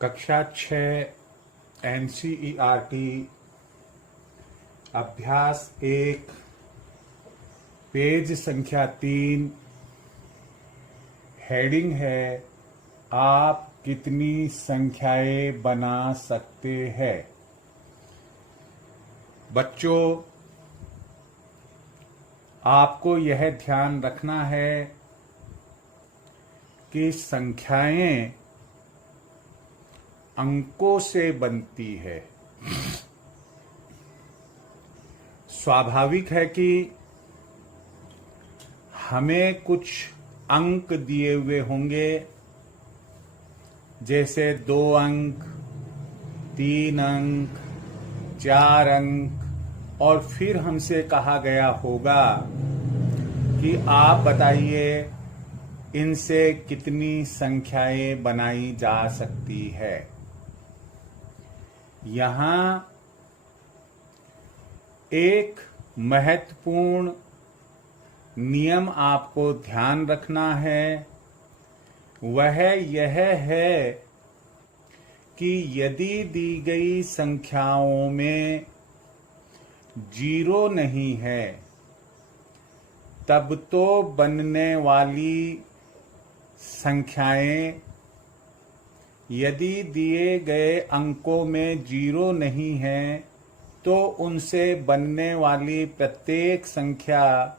कक्षा 6 एनसीईआरटी अभ्यास 1 पेज संख्या 3 हेडिंग है आप कितनी संख्याएं बना सकते हैं। बच्चों, आपको यह ध्यान रखना है कि संख्याएं अंकों से बनती है। स्वाभाविक है कि हमें कुछ अंक दिए हुए होंगे, जैसे 2 अंक, 3 अंक, 4 अंक, और फिर हमसे कहा गया होगा कि आप बताइए इनसे कितनी संख्याएं बनाई जा सकती है। यहां एक महत्वपूर्ण नियम आपको ध्यान रखना है, वह यह है कि यदि दी गई संख्याओं में 0 नहीं है, तब तो बनने वाली संख्याएं, यदि दिए गए अंकों में 0 नहीं है तो उनसे बनने वाली प्रत्येक संख्या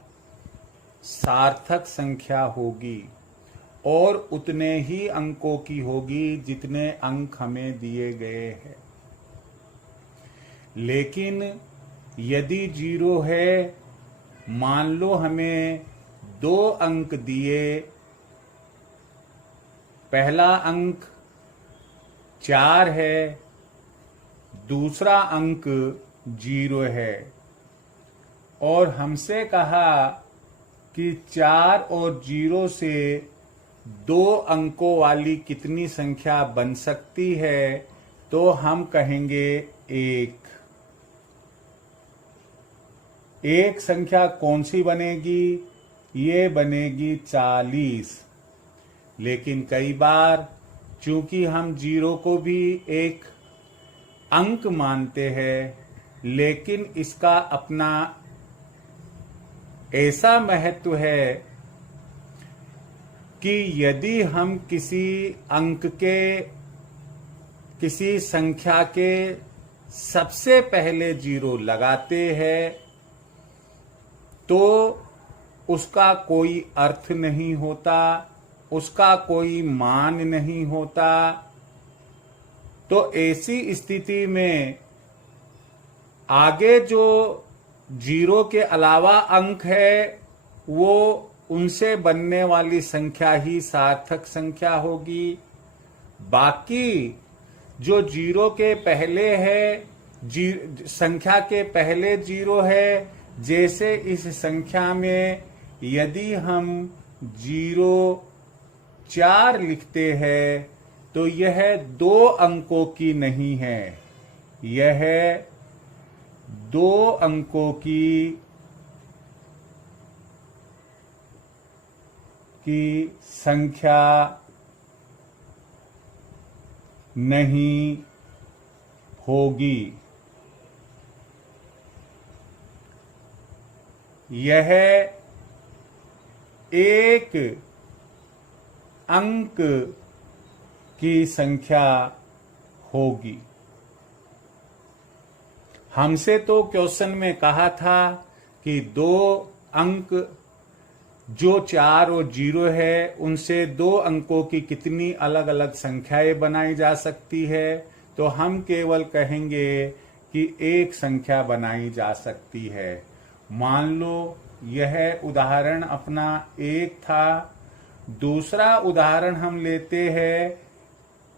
सार्थक संख्या होगी और उतने ही अंकों की होगी जितने अंक हमें दिए गए हैं। लेकिन यदि 0 है, मान लो हमें 2 अंक दिए, पहला अंक 4 है, दूसरा अंक 0 है, और हमसे कहा कि 4 और 0 से 2 अंकों वाली कितनी संख्या बन सकती है, तो हम कहेंगे 1। एक संख्या कौन सी बनेगी? ये बनेगी 40। लेकिन कई बार चूंकि हम 0 को भी एक अंक मानते हैं, लेकिन इसका अपना ऐसा महत्व है कि यदि हम किसी अंक के, किसी संख्या के सबसे पहले 0 लगाते हैं तो उसका कोई अर्थ नहीं होता, उसका कोई मान नहीं होता। तो ऐसी स्थिति में आगे जो 0 के अलावा अंक है, वो उनसे बनने वाली संख्या ही सार्थक संख्या होगी। बाकी जो 0 के पहले है, संख्या के पहले 0 है, जैसे इस संख्या में यदि हम 0-4 लिखते हैं तो यह 2 अंकों की नहीं है, यह 2 अंकों की संख्या नहीं होगी। यह 1 अंक की संख्या होगी। हमसे तो क्वेश्चन में कहा था कि 2 अंक जो 4 और 0 है, उनसे 2 अंकों की कितनी अलग अलग संख्याएं बनाई जा सकती है, तो हम केवल कहेंगे कि एक संख्या बनाई जा सकती है। मान लो यह उदाहरण अपना 1 था। दूसरा उदाहरण हम लेते हैं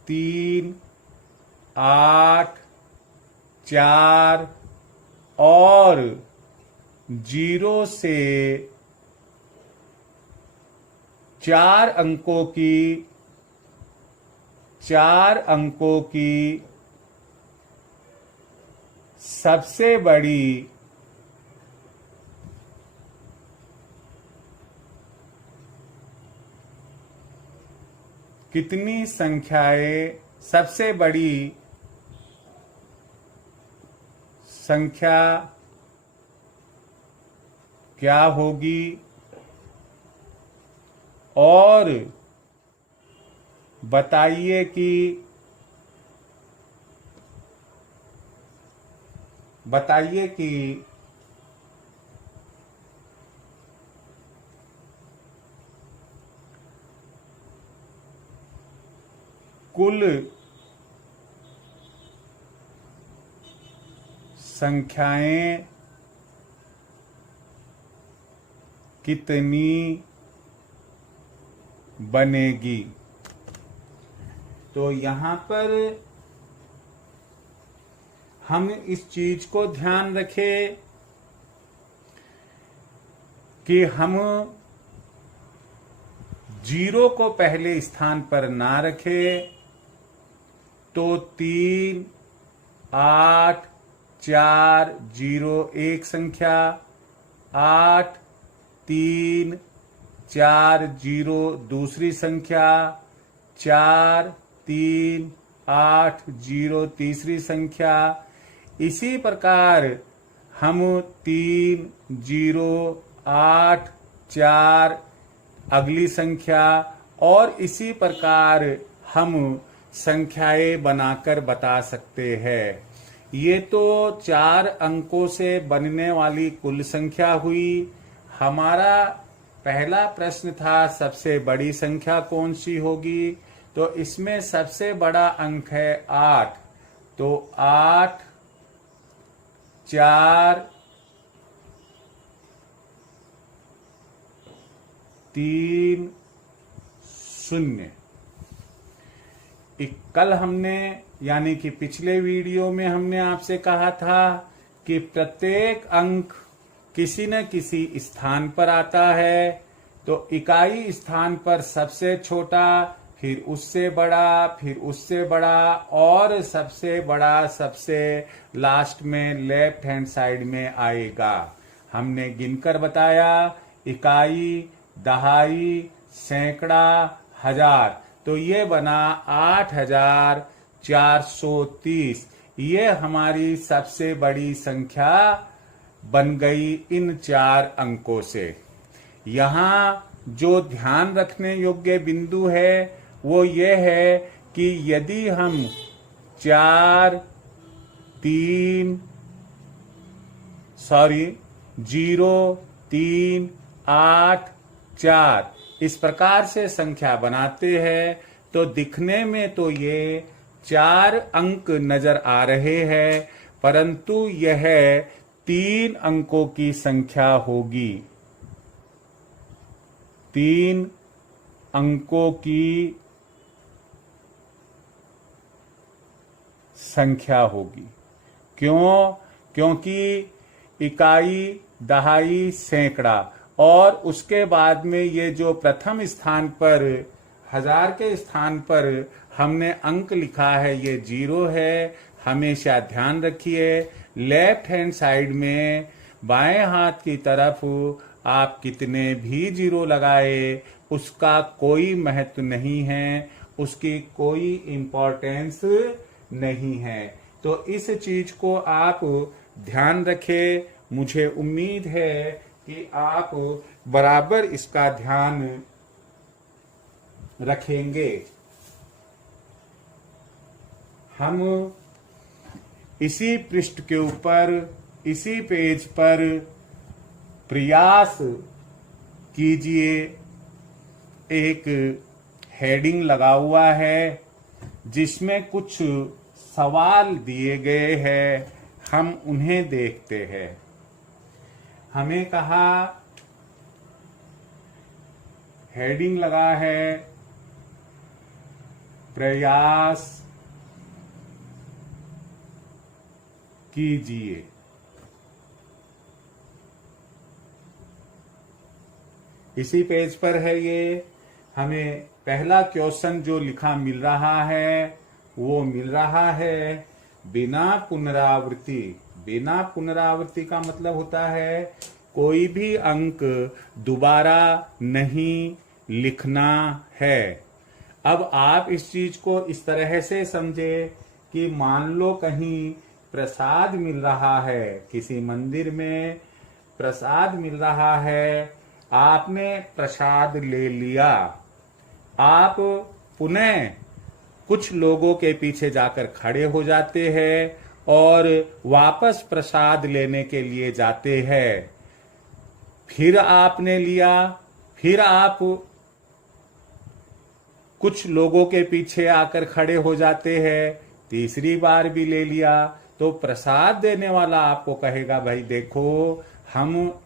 3, 8, 4 और 0 से 4 अंकों की सबसे बड़ी कितनी संख्याएं सबसे बड़ी संख्या क्या होगी और बताइए कि कुल संख्याएं कितनी बनेगी। तो यहां पर हम इस चीज को ध्यान रखें कि हम जीरो को पहले स्थान पर ना रखें तो 3, 8, 4, 0 एक संख्या, 8, 3, 4, 0 दूसरी संख्या, 4, 3, 8, 0 तीसरी संख्या। इसी प्रकार हम 3, 0, 8, 4 अगली संख्या और इसी प्रकार हम संख्याएं बनाकर बता सकते हैं। ये तो 4 अंकों से बनने वाली कुल संख्या हुई। हमारा पहला प्रश्न था सबसे बड़ी संख्या कौन सी होगी। तो इसमें सबसे बड़ा अंक है 8। तो 8, 4, 3, 0। कल हमने यानी कि पिछले वीडियो में हमने आपसे कहा था कि प्रत्येक अंक किसी न किसी स्थान पर आता है। तो इकाई स्थान पर सबसे छोटा, फिर उससे बड़ा, फिर उससे बड़ा और सबसे बड़ा सबसे लास्ट में लेफ्ट हैंड साइड में आएगा। हमने गिनकर बताया इकाई, दहाई, सैकड़ा, हजार। तो ये बना 8430। ये हमारी सबसे बड़ी संख्या बन गई इन 4 अंकों से। यहाँ जो ध्यान रखने योग्य बिंदु है वो ये है कि यदि हम 0, 3, 8, 4 इस प्रकार से संख्या बनाते हैं तो दिखने में तो ये 4 अंक नजर आ रहे हैं, परंतु यह 3 अंकों की संख्या होगी। 3 अंकों की संख्या होगी। क्यों? क्योंकि इकाई, दहाई, सैकड़ा और उसके बाद में ये जो प्रथम स्थान पर हजार के स्थान पर हमने अंक लिखा है ये 0 है। हमेशा ध्यान रखिए लेफ्ट हैंड साइड में बाएं हाथ की तरफ आप कितने भी 0 लगाए उसका कोई महत्व नहीं है, उसकी कोई इंपॉर्टेंस नहीं है। तो इस चीज को आप ध्यान रखें। मुझे उम्मीद है कि आप बराबर इसका ध्यान रखेंगे। हम इसी पृष्ठ के ऊपर, इसी पेज पर प्रयास कीजिए। एक हेडिंग लगा हुआ है जिसमें कुछ सवाल दिए गए हैं, हम उन्हें देखते हैं। हमें कहा हेडिंग लगा है प्रयास कीजिए। इसी पेज पर है ये। हमें पहला क्वेश्चन जो लिखा मिल रहा है वो मिल रहा है बिना पुनरावृत्ति। बिना पुनरावृत्ति का मतलब होता है कोई भी अंक दोबारा नहीं लिखना है। अब आप इस चीज को इस तरह से समझे कि मान लो कहीं प्रसाद मिल रहा है, किसी मंदिर में प्रसाद मिल रहा है, आपने प्रसाद ले लिया, आप पुनः कुछ लोगों के पीछे जाकर खड़े हो जाते हैं और वापस प्रसाद लेने के लिए जाते हैं। फिर आपने लिया, फिर आप कुछ लोगों के पीछे आकर खड़े हो जाते हैं, तीसरी बार भी ले लिया, तो प्रसाद देने वाला आपको कहेगा भाई देखो, हम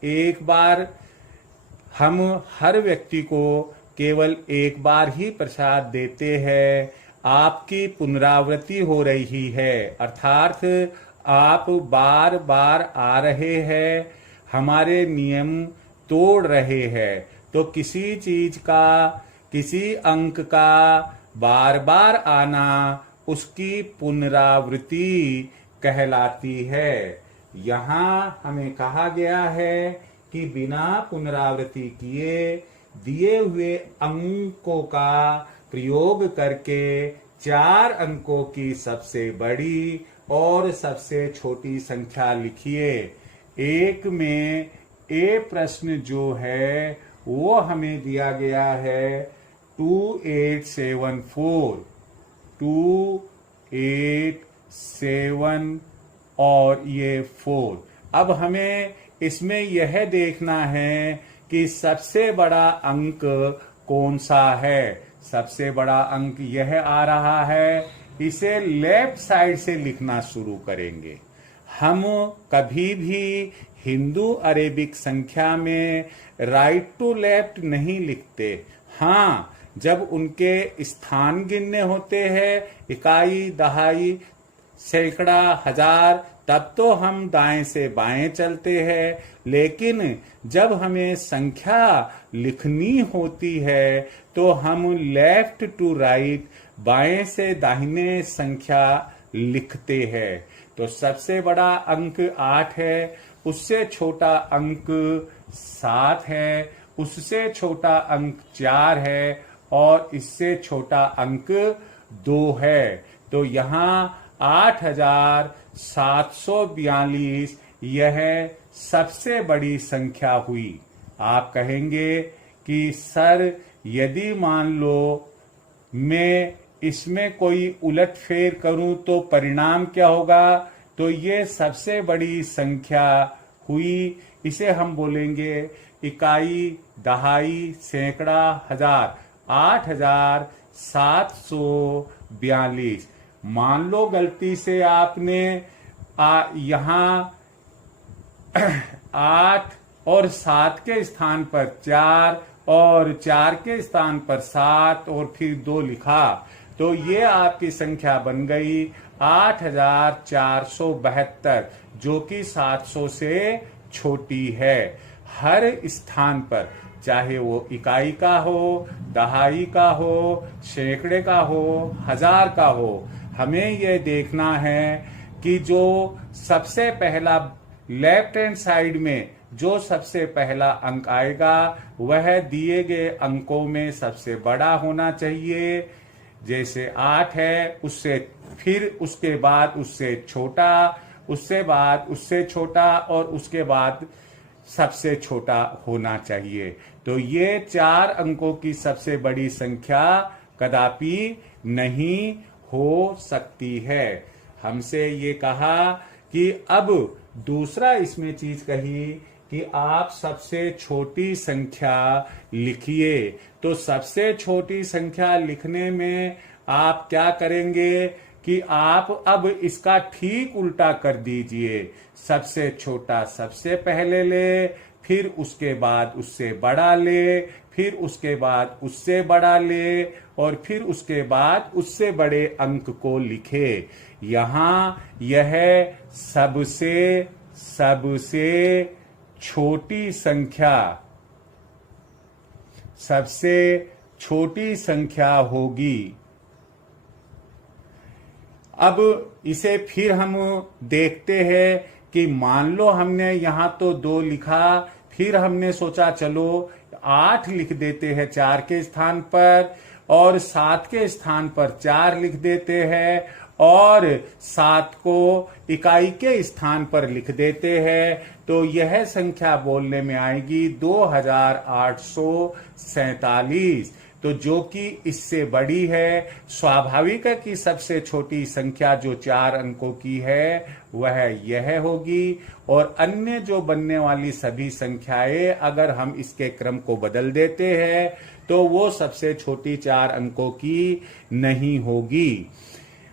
हर व्यक्ति को केवल एक बार ही प्रसाद देते हैं, आपकी पुनरावृत्ति हो रही है, अर्थात आप बार बार आ रहे हैं, हमारे नियम तोड़ रहे हैं। तो किसी चीज का, किसी अंक का बार बार आना उसकी पुनरावृत्ति कहलाती है। यहाँ हमें कहा गया है कि बिना पुनरावृत्ति किए दिए हुए अंकों का प्रयोग करके 4 अंकों की सबसे बड़ी और सबसे छोटी संख्या लिखिए। एक में ए प्रश्न जो है वो हमें दिया गया है 2874, 287 और ये 4। अब हमें इसमें यह देखना है कि सबसे बड़ा अंक कौन सा है। सबसे बड़ा अंक यह आ रहा है, इसे लेफ्ट साइड से लिखना शुरू करेंगे। हम कभी भी हिंदू अरेबिक संख्या में राइट टू लेफ्ट नहीं लिखते। हाँ, जब उनके स्थान गिनने होते हैं, इकाई, दहाई, सैकड़ा, हजार, तब तो हम दाएं से बाएं चलते हैं, लेकिन जब हमें संख्या लिखनी होती है तो हम लेफ्ट टू राइट, बाएं से दाहिने संख्या लिखते हैं। तो सबसे बड़ा अंक 8 है, उससे छोटा अंक 7 है, उससे छोटा अंक 4 है और इससे छोटा अंक 2 है। तो यहाँ 8742 यह सबसे बड़ी संख्या हुई। आप कहेंगे कि सर यदि मान लो मैं इसमें कोई उलटफेर करूं तो परिणाम क्या होगा? तो ये सबसे बड़ी संख्या हुई। इसे हम बोलेंगे इकाई, दहाई, सैकड़ा, हजार। 8742। मान लो गलती से आपने यहां 8 और 7 के स्थान पर 4 और 4 के स्थान पर 7 और फिर 2 लिखा, तो ये आपकी संख्या बन गई 8472, जो कि 700 से छोटी है। हर स्थान पर, चाहे वो इकाई का हो, दहाई का हो, सैकड़े का हो, हजार का हो, हमें यह देखना है कि जो सबसे पहला लेफ्ट हैंड साइड में जो सबसे पहला अंक आएगा वह दिए गए अंकों में सबसे बड़ा होना चाहिए। जैसे 8 है, उससे फिर उसके बाद उससे छोटा, उससे बाद उससे छोटा और उसके बाद सबसे छोटा होना चाहिए। तो ये 4 अंकों की सबसे बड़ी संख्या कदापि नहीं हो सकती है। हमसे ये कहा कि अब दूसरा इसमें चीज कही कि आप सबसे छोटी संख्या लिखिए। तो सबसे छोटी संख्या लिखने में आप क्या करेंगे कि आप अब इसका ठीक उल्टा कर दीजिए। सबसे छोटा सबसे पहले ले, फिर उसके बाद उससे बड़ा ले, फिर उसके बाद उससे बड़ा ले और फिर उसके बाद उससे बड़े अंक को लिखे। यहाँ यह सबसे छोटी संख्या, सबसे छोटी संख्या होगी। अब इसे फिर हम देखते हैं कि मान लो हमने यहां तो 2 लिखा, फिर हमने सोचा चलो 8 लिख देते हैं 4 के स्थान पर, और 7 के स्थान पर 4 लिख देते हैं और 7 को इकाई के स्थान पर लिख देते हैं, तो यह संख्या बोलने में आएगी 2847। तो जो कि इससे बड़ी है। स्वाभाविक है कि सबसे छोटी संख्या जो 4 अंकों की है वह यह होगी, और अन्य जो बनने वाली सभी संख्याएं अगर हम इसके क्रम को बदल देते हैं तो वो सबसे छोटी 4 अंकों की नहीं होगी।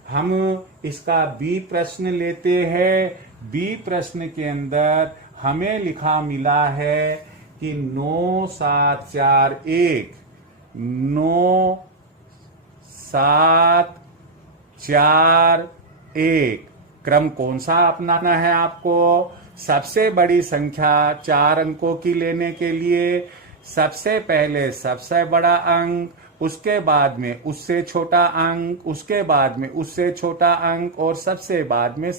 हम इसका बी प्रश्न लेते हैं। बी प्रश्न के अंदर हमें लिखा मिला है कि 9741 9741 क्रम कौन सा अपनाना है आपको? सबसे बड़ी संख्या 4 अंकों की लेने के लिए सबसे पहले सबसे बड़ा अंक, उसके बाद में उससे छोटा अंक, उसके बाद में उससे छोटा अंक, और सबसे बाद में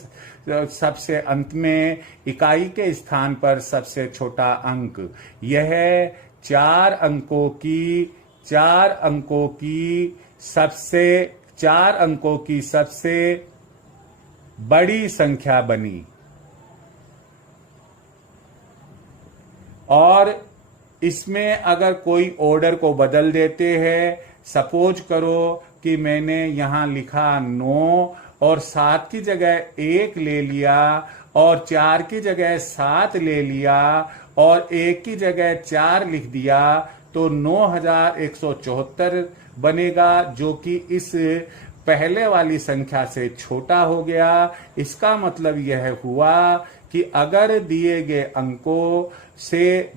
सबसे अंत में इकाई के स्थान पर सबसे छोटा अंक। यह 4 अंकों की सबसे बड़ी संख्या बनी। और इसमें अगर कोई ऑर्डर को बदल देते हैं, सपोज करो कि मैंने यहां लिखा 9 और 7 की जगह 1 ले लिया और 4 की जगह 7 ले लिया और 1 की जगह 4 लिख दिया, तो 9174 बनेगा, जो कि इस पहले वाली संख्या से छोटा हो गया। इसका मतलब यह हुआ कि अगर दिए गए अंकों से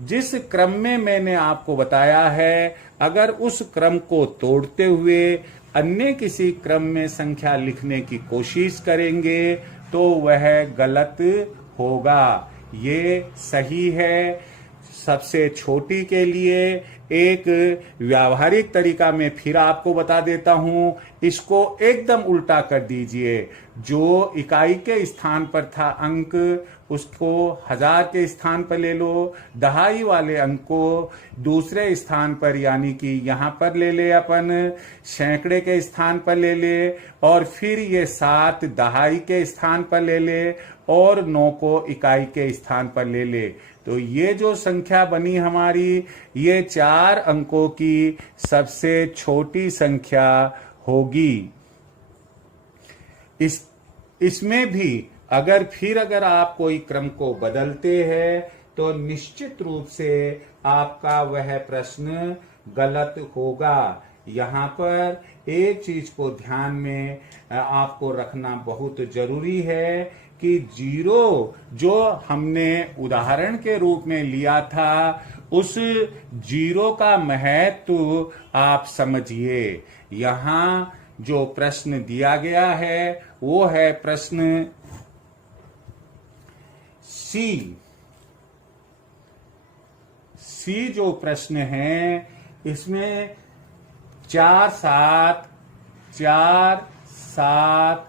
जिस क्रम में मैंने आपको बताया है, अगर उस क्रम को तोड़ते हुए अन्य किसी क्रम में संख्या लिखने की कोशिश करेंगे तो वह गलत होगा। ये सही है। सबसे छोटी के लिए एक व्यावहारिक तरीका मैं फिर आपको बता देता हूं, इसको एकदम उल्टा कर दीजिए। जो इकाई के स्थान पर था अंक, उसको 1000 के स्थान पर ले लो, दहाई वाले अंक को दूसरे स्थान पर यानी कि यहां पर ले ले, अपन सैकड़े के स्थान पर ले ले, और फिर ये 7 दहाई के स्थान पर ले ले और 9 को इकाई के स्थान पर ले ले। तो ये जो संख्या बनी हमारी, ये 4 अंकों की सबसे छोटी संख्या होगी। इसमें भी अगर आप कोई क्रम को बदलते हैं तो निश्चित रूप से आपका वह प्रश्न गलत होगा। यहाँ पर एक चीज को ध्यान में आपको रखना बहुत जरूरी है कि 0 जो हमने उदाहरण के रूप में लिया था, उस 0 का महत्व आप समझिए। यहाँ जो प्रश्न दिया गया है वो है प्रश्न सी जो प्रश्न है, इसमें 4 7 4 7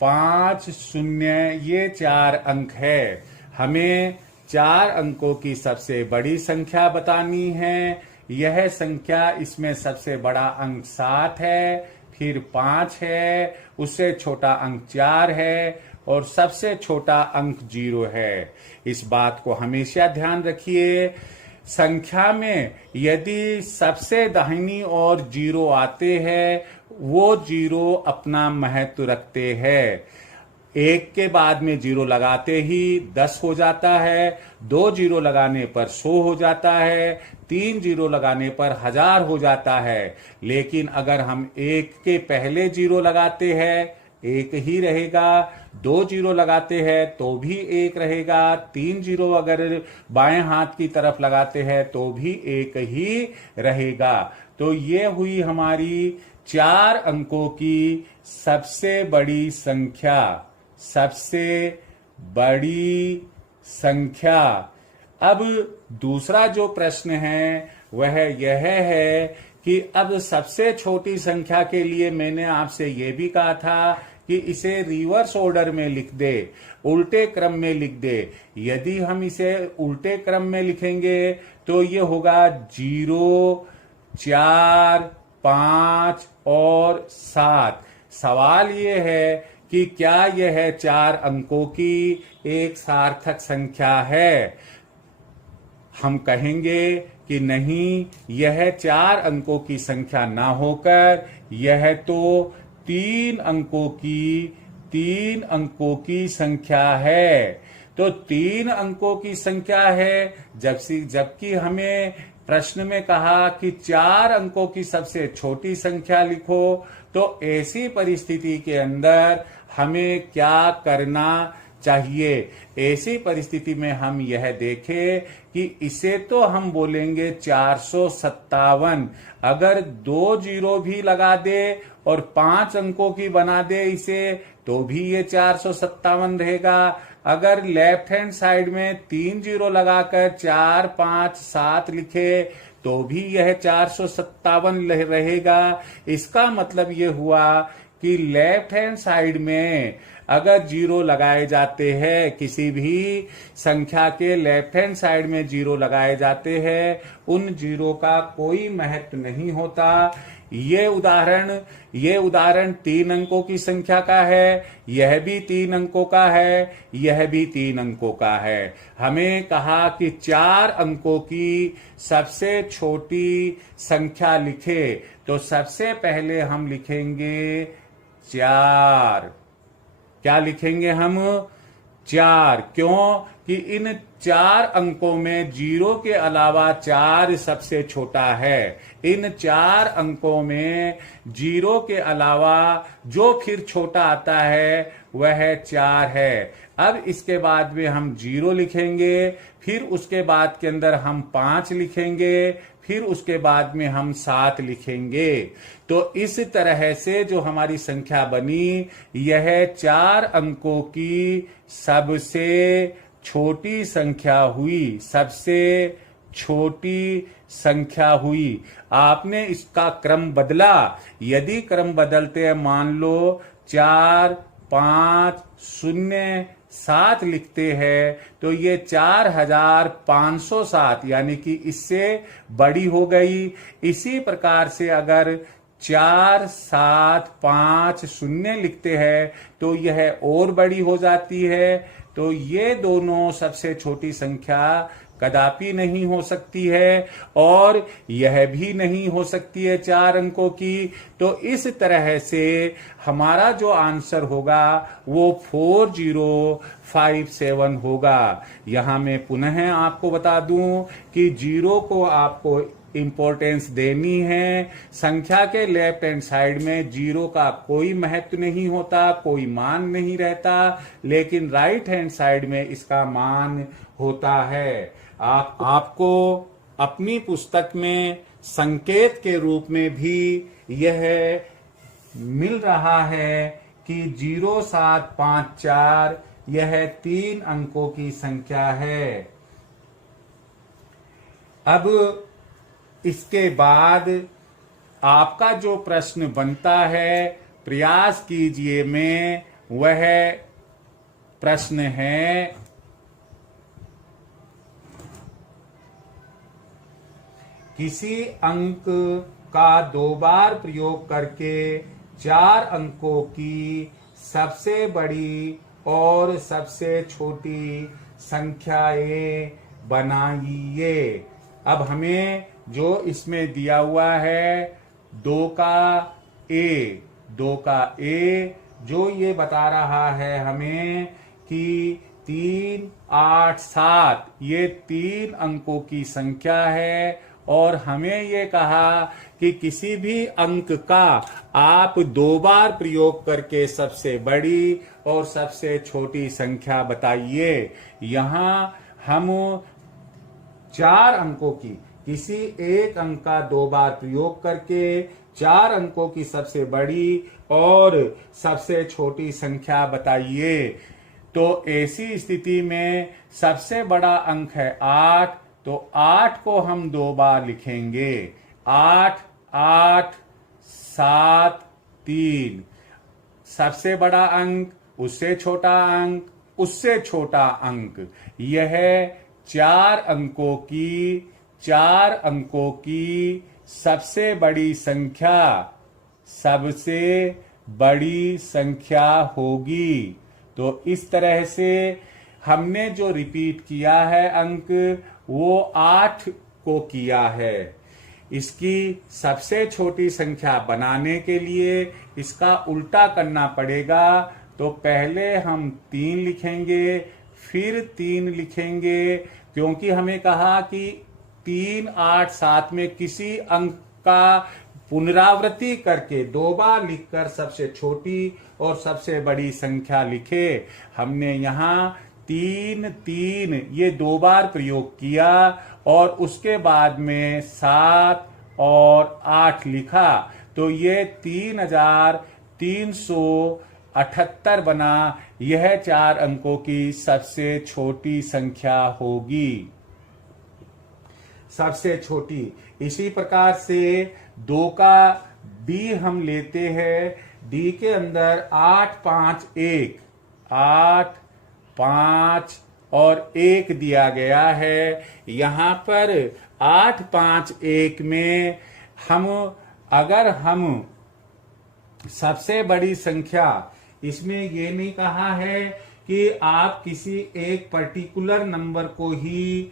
5 0 ये 4 अंक है। हमें 4 अंकों की सबसे बड़ी संख्या बतानी है। यह संख्या, इसमें सबसे बड़ा अंक 7 है, फिर 5 है, उससे छोटा अंक 4 है और सबसे छोटा अंक 0 है। इस बात को हमेशा ध्यान रखिए। संख्या में यदि सबसे दाहिनी ओर 0 आते हैं, वो 0 अपना महत्व रखते हैं। 1 के बाद में 0 लगाते ही 10 हो जाता है, 2 0 लगाने पर 100 हो जाता है, 3 0 लगाने पर 1000 हो जाता है। लेकिन अगर हम 1 के पहले 0 लगाते हैं, 1 ही रहेगा। 2 0 लगाते हैं तो भी 1 रहेगा। 3 0 अगर बाएं हाथ की तरफ लगाते हैं तो भी 1 ही रहेगा। तो ये हुई हमारी 4 अंकों की सबसे बड़ी संख्या। सबसे बड़ी संख्या। अब दूसरा जो प्रश्न है वह यह है कि अब सबसे छोटी संख्या के लिए मैंने आपसे ये भी कहा था कि इसे रिवर्स ऑर्डर में लिख दे, उल्टे क्रम में लिख दे। यदि हम इसे उल्टे क्रम में लिखेंगे तो ये होगा 0 4, 5 और 7। सवाल ये है कि क्या यह 4 अंकों की एक सार्थक संख्या है? हम कहेंगे कि नहीं, यह 4 अंकों की संख्या ना होकर यह तो 3 अंकों की संख्या है। तो 3 अंकों की संख्या है, जबकि हमें प्रश्न में कहा कि 4 अंकों की सबसे छोटी संख्या लिखो। तो ऐसी परिस्थिति के अंदर हमें क्या करना चाहिए? ऐसी परिस्थिति में हम यह देखें कि इसे तो हम बोलेंगे 457। अगर 2 जीरो भी लगा दे और 5 अंकों की बना दे इसे, तो भी ये 457 रहेगा। अगर लेफ्ट हैंड साइड में 3 जीरो लगाकर 4, 5, 7 लिखे, तो भी यह 457 रहेगा। इसका मतलब ये हुआ कि लेफ्ट हैंड साइड में अगर जीरो लगाए जाते हैं, किसी भी संख्या के लेफ्ट हैंड साइड में जीरो लगाए जाते हैं, उन जीरो का कोई महत्व नहीं होता। ये उदाहरण 3 अंकों की संख्या का है, यह भी 3 अंकों का है, यह भी 3 अंकों का है। हमें कहा कि 4 अंकों की सबसे छोटी संख्या लिखे, तो सबसे पहले हम लिखेंगे 4। क्या लिखेंगे हम? 4। क्यों? कि इन 4 अंकों में जीरो के अलावा 4 सबसे छोटा है। इन 4 अंकों में जीरो के अलावा जो फिर छोटा आता है वह 4 है। अब इसके बाद में हम 0 लिखेंगे, फिर उसके बाद के अंदर हम 5 लिखेंगे, फिर उसके बाद में हम 7 लिखेंगे। तो इस तरह से जो हमारी संख्या बनी, यह 4 अंकों की सबसे छोटी संख्या हुई, सबसे छोटी संख्या हुई। आपने इसका क्रम बदला। यदि क्रम बदलते हैं, मान लो 4, 5, 0, 7 लिखते हैं, तो ये 4507 यानी कि इससे बड़ी हो गई। इसी प्रकार से अगर 4, 7, 5, 0 लिखते हैं, तो यह और बड़ी हो जाती है। तो ये दोनों सबसे छोटी संख्या कदापि नहीं हो सकती है, और यह भी नहीं हो सकती है 4 अंकों की। तो इस तरह से हमारा जो आंसर होगा वो 4057 होगा। यहां मैं पुनः आपको बता दूं कि 0 को आपको इंपॉर्टेंस देनी है। संख्या के लेफ्ट हैंड साइड में 0 का कोई महत्व नहीं होता, कोई मान नहीं रहता, लेकिन राइट हैंड साइड में इसका मान होता है। आपको अपनी पुस्तक में संकेत के रूप में भी यह मिल रहा है कि 0754 यह 3 अंकों की संख्या है। अब इसके बाद आपका जो प्रश्न बनता है, प्रयास कीजिए में, वह प्रश्न है किसी अंक का 2 बार प्रयोग करके 4 अंकों की सबसे बड़ी और सबसे छोटी संख्याएं बनाइए। अब हमें जो इसमें दिया हुआ है 2 का ए, जो ये बता रहा है हमें कि 3, 8, 7 ये 3 अंकों की संख्या है, और हमें ये कहा कि किसी भी अंक का आप 2 बार प्रयोग करके सबसे बड़ी और सबसे छोटी संख्या बताइए। यहां हम 4 अंकों की किसी एक अंक का 2 बार प्रयोग करके 4 अंकों की सबसे बड़ी और सबसे छोटी संख्या बताइए। तो ऐसी स्थिति में सबसे बड़ा अंक है 8, तो 8 को हम 2 बार लिखेंगे। 8, 8, 7, 3। सबसे बड़ा अंक, उससे छोटा अंक, उससे छोटा अंक। यह 4 अंकों की सबसे बड़ी संख्या होगी। तो इस तरह से हमने जो रिपीट किया है अंक वो 8 को किया है। इसकी सबसे छोटी संख्या बनाने के लिए इसका उल्टा करना पड़ेगा। तो पहले हम 3 लिखेंगे, फिर 3 लिखेंगे, क्योंकि हमें कहा कि 3, 8, 7 में किसी अंक का पुनरावृत्ति करके 2 बार लिखकर सबसे छोटी और सबसे बड़ी संख्या लिखे। हमने यहाँ 3, 3 ये 2 बार प्रयोग किया और उसके बाद में 7 और 8 लिखा। तो ये 3378 बना। यह 4 अंकों की सबसे छोटी संख्या होगी, सबसे छोटी। इसी प्रकार से 2 का डी हम लेते हैं। डी के अंदर 8, 5, 1, 8, 5 और 1 दिया गया है। यहां पर 8, 5, 1 में अगर हम सबसे बड़ी संख्या, इसमें ये नहीं कहा है कि आप किसी एक पर्टिकुलर नंबर को ही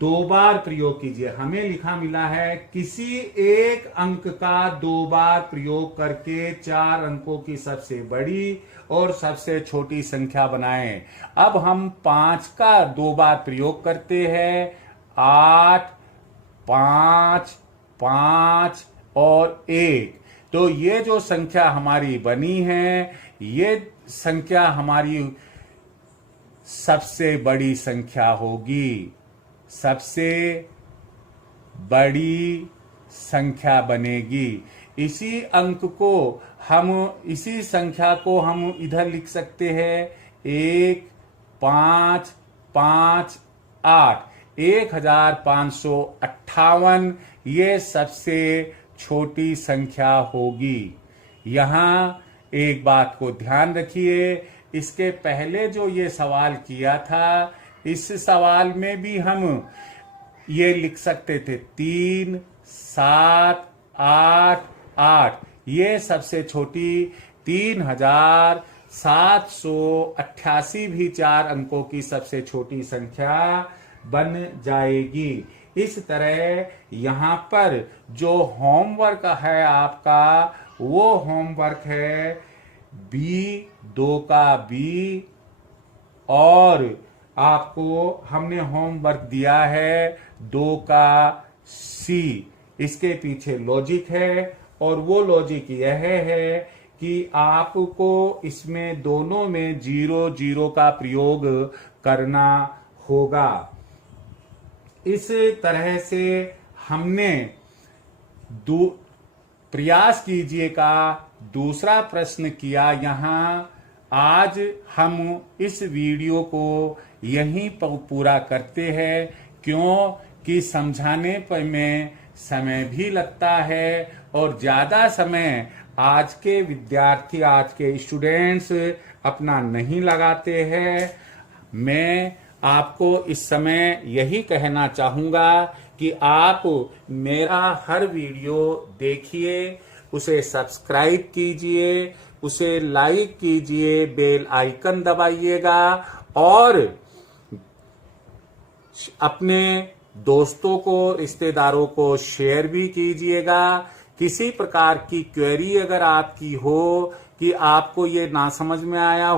2 बार प्रयोग कीजिए। हमें लिखा मिला है किसी एक अंक का 2 बार प्रयोग करके 4 अंकों की सबसे बड़ी और सबसे छोटी संख्या बनाएं। अब हम 5 का 2 बार प्रयोग करते हैं। 8, 5, 5 और 1। तो ये जो संख्या हमारी बनी है, ये संख्या हमारी सबसे बड़ी संख्या होगी, सबसे बड़ी संख्या बनेगी। इसी संख्या को हम इधर लिख सकते हैं। 1, 5, 5, 8, 1558 ये सबसे छोटी संख्या होगी। यहां एक बात को ध्यान रखिए, इसके पहले जो ये सवाल किया था, इस सवाल में भी हम ये लिख सकते थे 3, 7, 8, 8। ये सबसे छोटी 3788 भी 4 अंकों की सबसे छोटी संख्या बन जाएगी। इस तरह यहां पर जो होमवर्क है आपका, वो होमवर्क है B2 का B, और आपको हमने होमवर्क दिया है 2 का C। इसके पीछे लॉजिक है, और वो लॉजिक यह है कि आपको इसमें दोनों में 0, 0 का प्रयोग करना होगा। इस तरह से हमने प्रयास कीजिएगा। दूसरा प्रश्न किया यहां। आज हम इस वीडियो को यहीं पूरा करते हैं, क्योंकि समझाने पर में समय भी लगता है और ज्यादा समय आज के विद्यार्थी, आज के स्टूडेंट्स अपना नहीं लगाते हैं। मैं आपको इस समय यही कहना चाहूंगा कि आप मेरा हर वीडियो देखिए, उसे सब्सक्राइब कीजिए, उसे लाइक कीजिए, बेल आइकन दबाइएगा और अपने दोस्तों को, रिश्तेदारों को शेयर भी कीजिएगा। किसी प्रकार की क्वेरी अगर आपकी हो कि आपको ये ना समझ में आया हो